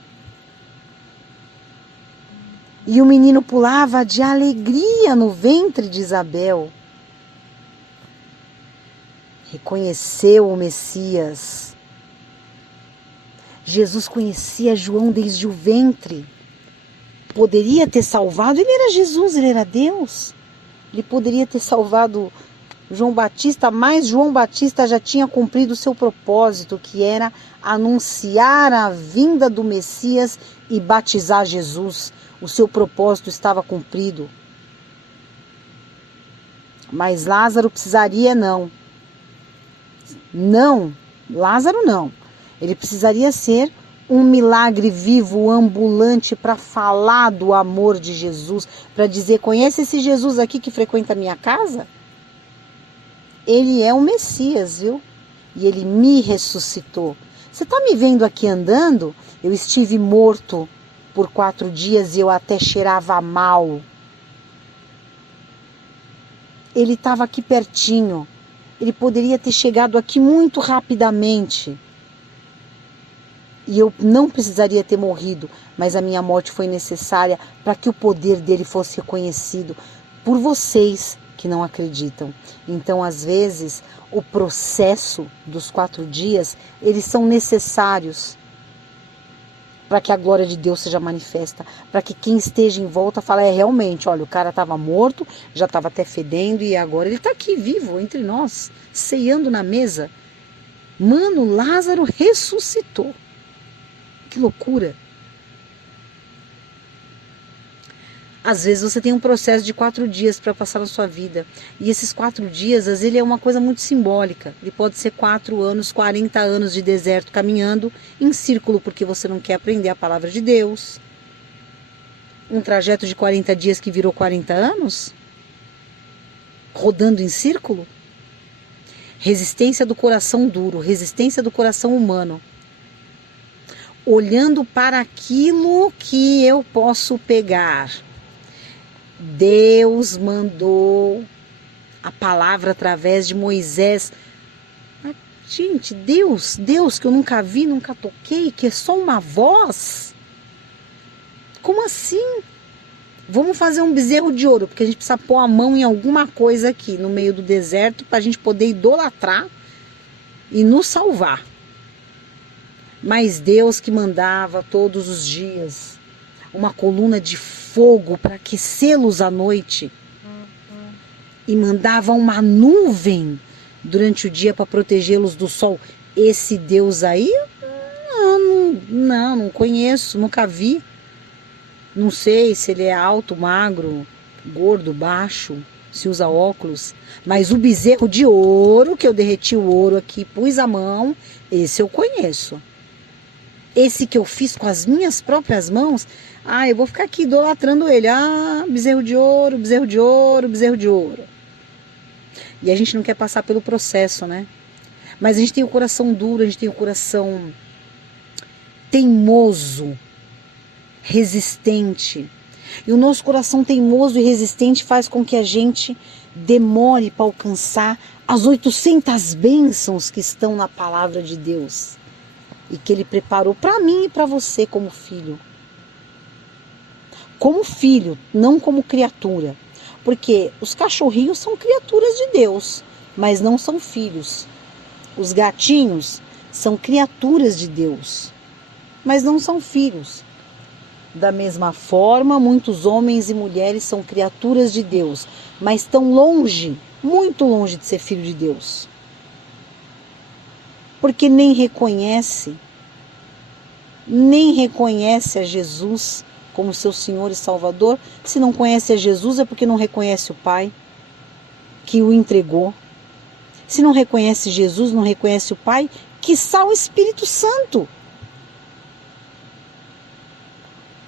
E o menino pulava de alegria no ventre de Isabel. Reconheceu o Messias. Jesus conhecia João desde o ventre. Poderia ter salvado, ele era Jesus, ele era Deus. Ele poderia ter salvado João Batista, mas João Batista já tinha cumprido o seu propósito, que era anunciar a vinda do Messias e batizar Jesus. O seu propósito estava cumprido. Mas Lázaro precisaria não. Não, Lázaro não. Ele precisaria ser um milagre vivo, ambulante, para falar do amor de Jesus, para dizer, conhece esse Jesus aqui que frequenta a minha casa? ele é o Messias, viu? E ele me ressuscitou. Você está me vendo aqui andando? Eu estive morto por 4 dias e eu até cheirava mal. Ele estava aqui pertinho. Ele poderia ter chegado aqui muito rapidamente. E eu não precisaria ter morrido, mas a minha morte foi necessária para que o poder dele fosse reconhecido por vocês que não acreditam. Então, às vezes, o processo dos 4 dias, eles são necessários para que a glória de Deus seja manifesta, para que quem esteja em volta fale, realmente, olha, o cara estava morto, já estava até fedendo e agora ele está aqui vivo entre nós, ceando na mesa. Mano, Lázaro ressuscitou. Que loucura! Às vezes você tem um processo de 4 dias para passar na sua vida. E esses 4 dias, às vezes, ele é uma coisa muito simbólica. Ele pode ser 4 anos, 40 anos de deserto caminhando em círculo, porque você não quer aprender a palavra de Deus. Um trajeto de 40 dias que virou 40 anos? Rodando em círculo? Resistência do coração duro, resistência do coração humano. Olhando para aquilo que eu posso pegar. Deus mandou a palavra através de Moisés. Mas, gente, Deus que eu nunca vi, nunca toquei, que é só uma voz? Como assim? Vamos fazer um bezerro de ouro, porque a gente precisa pôr a mão em alguma coisa aqui no meio do deserto para a gente poder idolatrar e nos salvar. Mas Deus que mandava todos os dias uma coluna de fogo para aquecê-los à noite e mandava uma nuvem durante o dia para protegê-los do sol. Esse Deus aí, não conheço, nunca vi. Não sei se ele é alto, magro, gordo, baixo, se usa óculos. Mas o bezerro de ouro, que eu derreti o ouro aqui, pus a mão, esse eu conheço. Esse que eu fiz com as minhas próprias mãos, eu vou ficar aqui idolatrando ele. Bezerro de ouro, bezerro de ouro, bezerro de ouro. E a gente não quer passar pelo processo, né? Mas a gente tem o coração duro, a gente tem o coração teimoso, resistente. E o nosso coração teimoso e resistente faz com que a gente demore para alcançar as 800 bênçãos que estão na palavra de Deus. E que Ele preparou para mim e para você como filho. Como filho, não como criatura. Porque os cachorrinhos são criaturas de Deus, mas não são filhos. Os gatinhos são criaturas de Deus, mas não são filhos. Da mesma forma, muitos homens e mulheres são criaturas de Deus, mas estão longe, muito longe de ser filho de Deus. Porque nem reconhece a Jesus como seu Senhor e Salvador. Se não conhece a Jesus é porque não reconhece o Pai que o entregou. Se não reconhece Jesus, não reconhece o Pai, quiçá o Espírito Santo.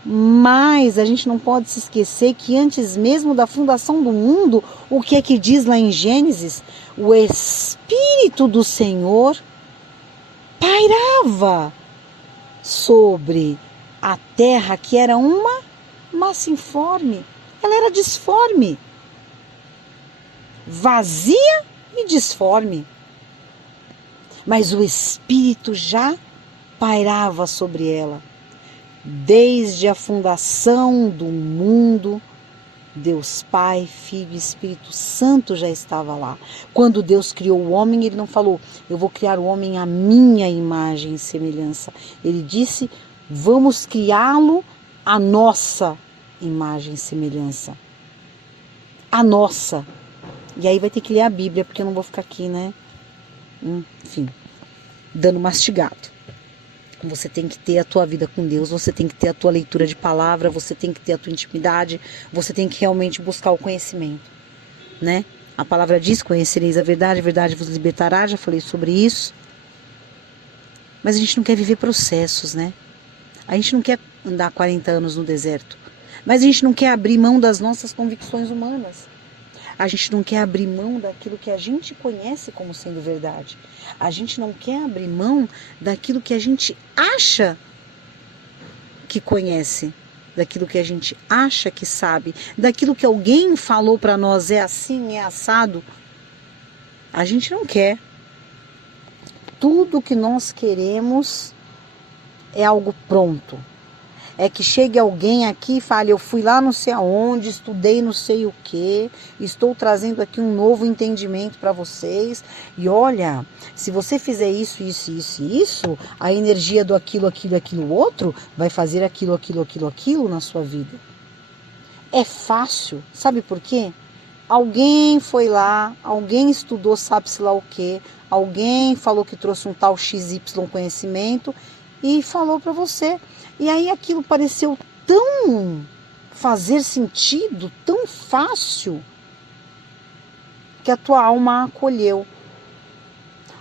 Mas a gente não pode se esquecer que antes mesmo da fundação do mundo, o que é que diz lá em Gênesis? O Espírito do Senhor pairava sobre a terra, que era uma massa informe. Ela era disforme, vazia e disforme. Mas o Espírito já pairava sobre ela. Desde a fundação do mundo, Deus Pai, Filho e Espírito Santo já estava lá. Quando Deus criou o homem, Ele não falou, eu vou criar o homem à minha imagem e semelhança. Ele disse, vamos criá-lo à nossa imagem e semelhança. A nossa. E aí vai ter que ler a Bíblia, porque eu não vou ficar aqui, né? Enfim, dando mastigado. Você tem que ter a tua vida com Deus, você tem que ter a tua leitura de palavra, você tem que ter a tua intimidade, você tem que realmente buscar o conhecimento, né? A palavra diz, conhecereis a verdade vos libertará, já falei sobre isso. Mas a gente não quer viver processos, né? A gente não quer andar 40 anos no deserto, mas a gente não quer abrir mão das nossas convicções humanas. A gente não quer abrir mão daquilo que a gente conhece como sendo verdade. A gente não quer abrir mão daquilo que a gente acha que conhece, daquilo que a gente acha que sabe, daquilo que alguém falou para nós, é assim, é assado. A gente não quer. Tudo que nós queremos é algo pronto. É que chegue alguém aqui e fale, eu fui lá não sei aonde, estudei não sei o que, estou trazendo aqui um novo entendimento para vocês. E olha, se você fizer isso, isso, isso e isso, a energia do aquilo, outro, vai fazer aquilo na sua vida. É fácil, sabe por quê? Alguém foi lá, alguém estudou sabe-se lá o que, alguém falou que trouxe um tal XY conhecimento e falou para você. E aí aquilo pareceu tão fazer sentido, tão fácil, que a tua alma acolheu.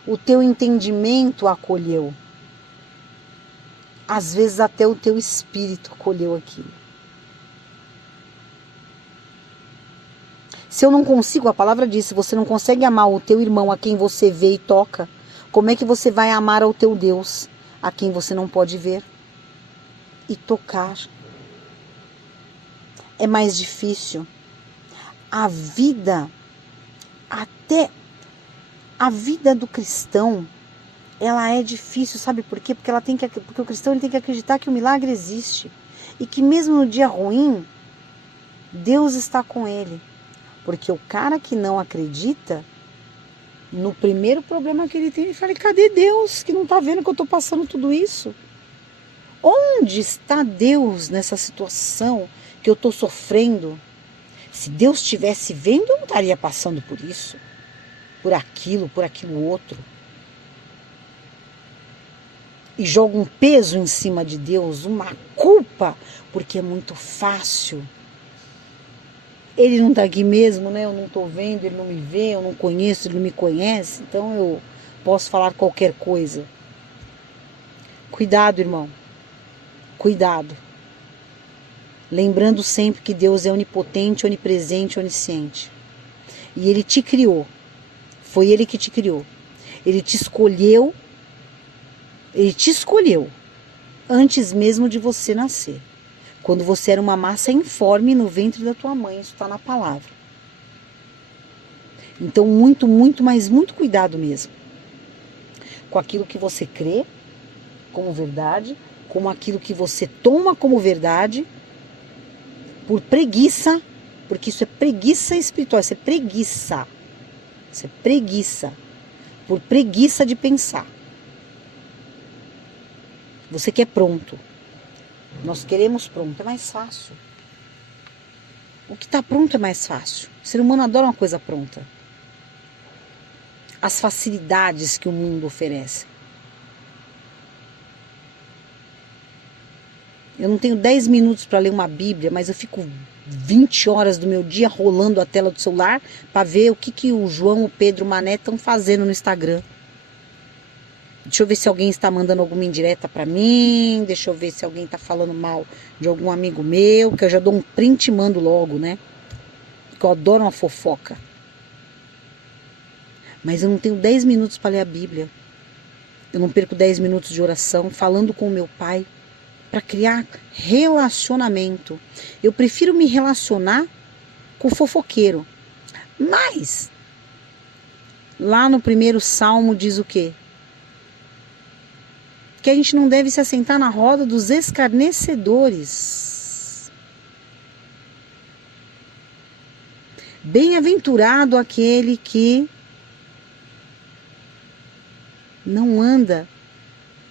O teu entendimento acolheu. Às vezes até o teu espírito acolheu aquilo. Se eu não consigo, a palavra diz, se você não consegue amar o teu irmão a quem você vê e toca, como é que você vai amar ao teu Deus a quem você não pode ver e tocar? É mais difícil. A vida, até a vida do cristão, ela é difícil, sabe por quê? Porque o cristão ele tem que acreditar que o milagre existe e que mesmo no dia ruim, Deus está com ele. Porque o cara que não acredita, no primeiro problema que ele tem, ele fala, cadê Deus que não está vendo que eu estou passando tudo isso? Onde está Deus nessa situação que eu estou sofrendo? Se Deus estivesse vendo, eu não estaria passando por isso, por aquilo outro. E joga um peso em cima de Deus, uma culpa, porque é muito fácil. Ele não está aqui mesmo, né? Eu não estou vendo, ele não me vê, eu não conheço, ele não me conhece, então eu posso falar qualquer coisa. Cuidado, irmão. Cuidado. Lembrando sempre que Deus é onipotente, onipresente, onisciente. E Ele te criou. Foi Ele que te criou. Ele te escolheu. Ele te escolheu antes mesmo de você nascer. Quando você era uma massa informe no ventre da tua mãe. Isso está na palavra. Então muito, mas muito cuidado mesmo. Com aquilo que você crê como verdade, como aquilo que você toma como verdade, por preguiça, porque isso é preguiça espiritual, isso é preguiça. Isso é preguiça. Por preguiça de pensar. Você quer pronto. Nós queremos pronto, é mais fácil. O que está pronto é mais fácil. O ser humano adora uma coisa pronta. As facilidades que o mundo oferece. Eu não tenho 10 minutos para ler uma Bíblia, mas eu fico 20 horas do meu dia rolando a tela do celular para ver o que o João, o Pedro, o Mané estão fazendo no Instagram. Deixa eu ver se alguém está mandando alguma indireta para mim, deixa eu ver se alguém está falando mal de algum amigo meu, que eu já dou um print e mando logo, né? Porque eu adoro uma fofoca. Mas eu não tenho 10 minutos para ler a Bíblia. Eu não perco 10 minutos de oração falando com o meu pai para criar relacionamento. Eu prefiro me relacionar com o fofoqueiro. Mas lá no primeiro salmo diz o quê? Que a gente não deve se assentar na roda dos escarnecedores. Bem-aventurado aquele que não anda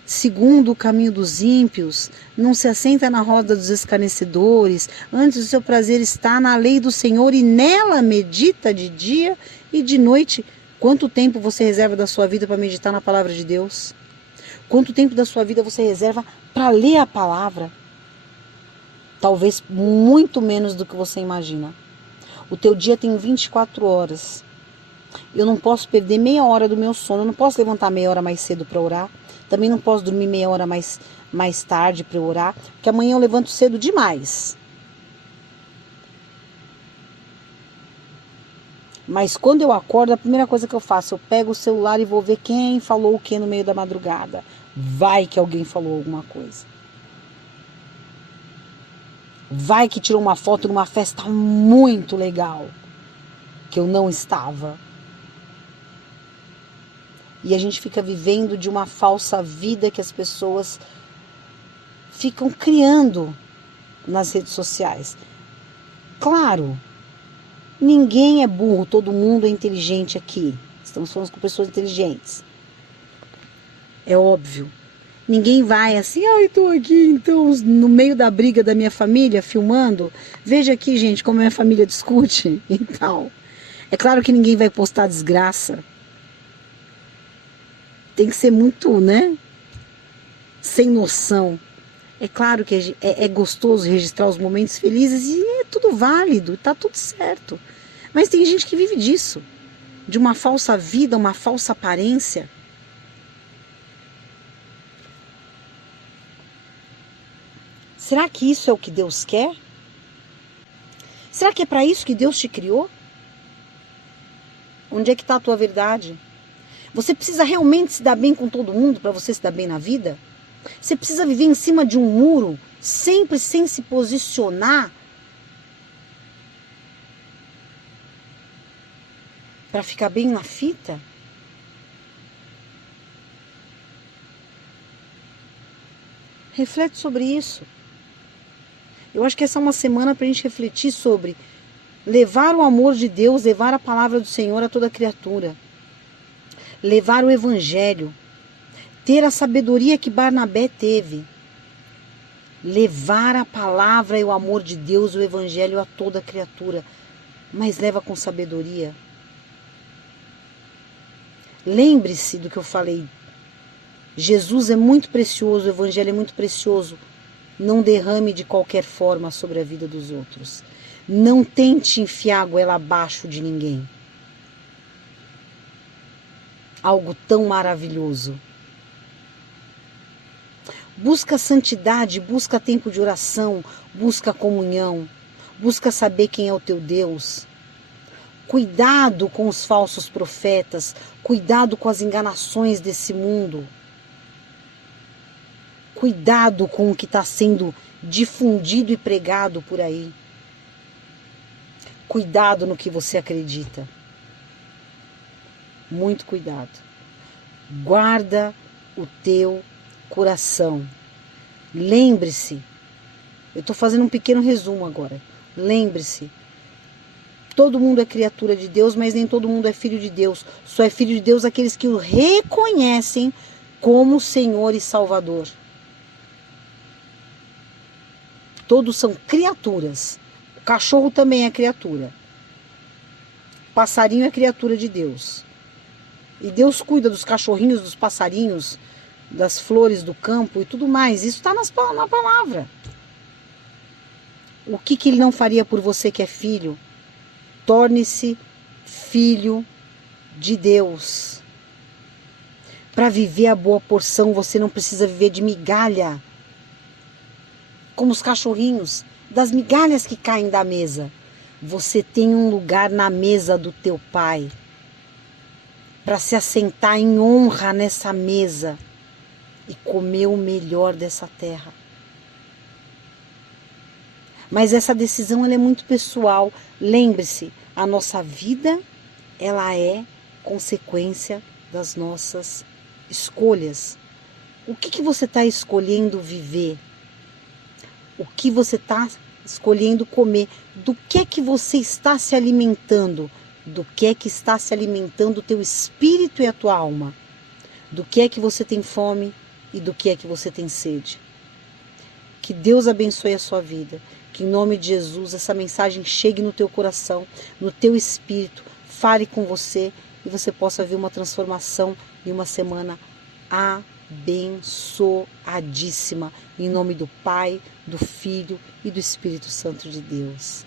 segundo o caminho dos ímpios, não se assenta na roda dos escarnecedores, antes o seu prazer está na lei do Senhor e nela medita de dia e de noite. Quanto tempo você reserva da sua vida para meditar na palavra de Deus? Quanto tempo da sua vida você reserva para ler a palavra? Talvez muito menos do que você imagina. O teu dia tem 24 horas. Eu não posso perder meia hora do meu sono. Eu não posso levantar meia hora mais cedo para orar. Também não posso dormir meia hora mais tarde para orar. Porque amanhã eu levanto cedo demais. Mas quando eu acordo, a primeira coisa que eu faço, eu pego o celular e vou ver quem falou o que no meio da madrugada. Vai que alguém falou alguma coisa. Vai que tirou uma foto numa festa muito legal, que eu não estava. E a gente fica vivendo de uma falsa vida que as pessoas ficam criando nas redes sociais. Claro, ninguém é burro, todo mundo é inteligente aqui. Estamos falando com pessoas inteligentes. É óbvio. Ninguém vai assim, tô aqui então no meio da briga da minha família, filmando. Veja aqui, gente, como a minha família discute. Então, é claro que ninguém vai postar desgraça. Tem que ser muito, né? Sem noção. É claro que é gostoso registrar os momentos felizes e é tudo válido, tá tudo certo. Mas tem gente que vive disso, de uma falsa vida, uma falsa aparência. Será que isso é o que Deus quer? Será que é para isso que Deus te criou? Onde é que está a tua verdade? Você precisa realmente se dar bem com todo mundo para você se dar bem na vida? Você precisa viver em cima de um muro, sempre sem se posicionar para ficar bem na fita? Reflete sobre isso. Eu acho que essa é uma semana para a gente refletir sobre levar o amor de Deus, levar a palavra do Senhor a toda criatura. Levar o evangelho. Ter a sabedoria que Barnabé teve. Levar a palavra e o amor de Deus, o evangelho a toda criatura. Mas leva com sabedoria. Lembre-se do que eu falei. Jesus é muito precioso, o evangelho é muito precioso. Não derrame de qualquer forma sobre a vida dos outros. Não tente enfiar a goela abaixo de ninguém. Algo tão maravilhoso. Busca santidade, busca tempo de oração, busca comunhão, busca saber quem é o teu Deus. Cuidado com os falsos profetas, cuidado com as enganações desse mundo. Cuidado com o que está sendo difundido e pregado por aí. Cuidado no que você acredita. Muito cuidado. Guarda o teu coração. Lembre-se, eu estou fazendo um pequeno resumo agora. Lembre-se, todo mundo é criatura de Deus, mas nem todo mundo é filho de Deus. Só é filho de Deus aqueles que o reconhecem como Senhor e Salvador. Todos são criaturas. O cachorro também é criatura. O passarinho é criatura de Deus. E Deus cuida dos cachorrinhos, dos passarinhos, das flores do campo e tudo mais. Isso está na palavra. O que Ele não faria por você que é filho? Torne-se filho de Deus. Para viver a boa porção, você não precisa viver de migalha. Como os cachorrinhos, das migalhas que caem da mesa. Você tem um lugar na mesa do teu Pai. Para se assentar em honra nessa mesa e comer o melhor dessa terra. Mas essa decisão ela é muito pessoal. Lembre-se, a nossa vida ela é consequência das nossas escolhas. O que você está escolhendo viver? O que você está escolhendo comer? Do que é que você está se alimentando? Do que é que está se alimentando o teu espírito e a tua alma? Do que é que você tem fome e do que é que você tem sede? Que Deus abençoe a sua vida. Que em nome de Jesus essa mensagem chegue no teu coração, no teu espírito, fale com você e você possa ver uma transformação e uma semana abençoadíssima. Em nome do Pai, do Filho e do Espírito Santo de Deus.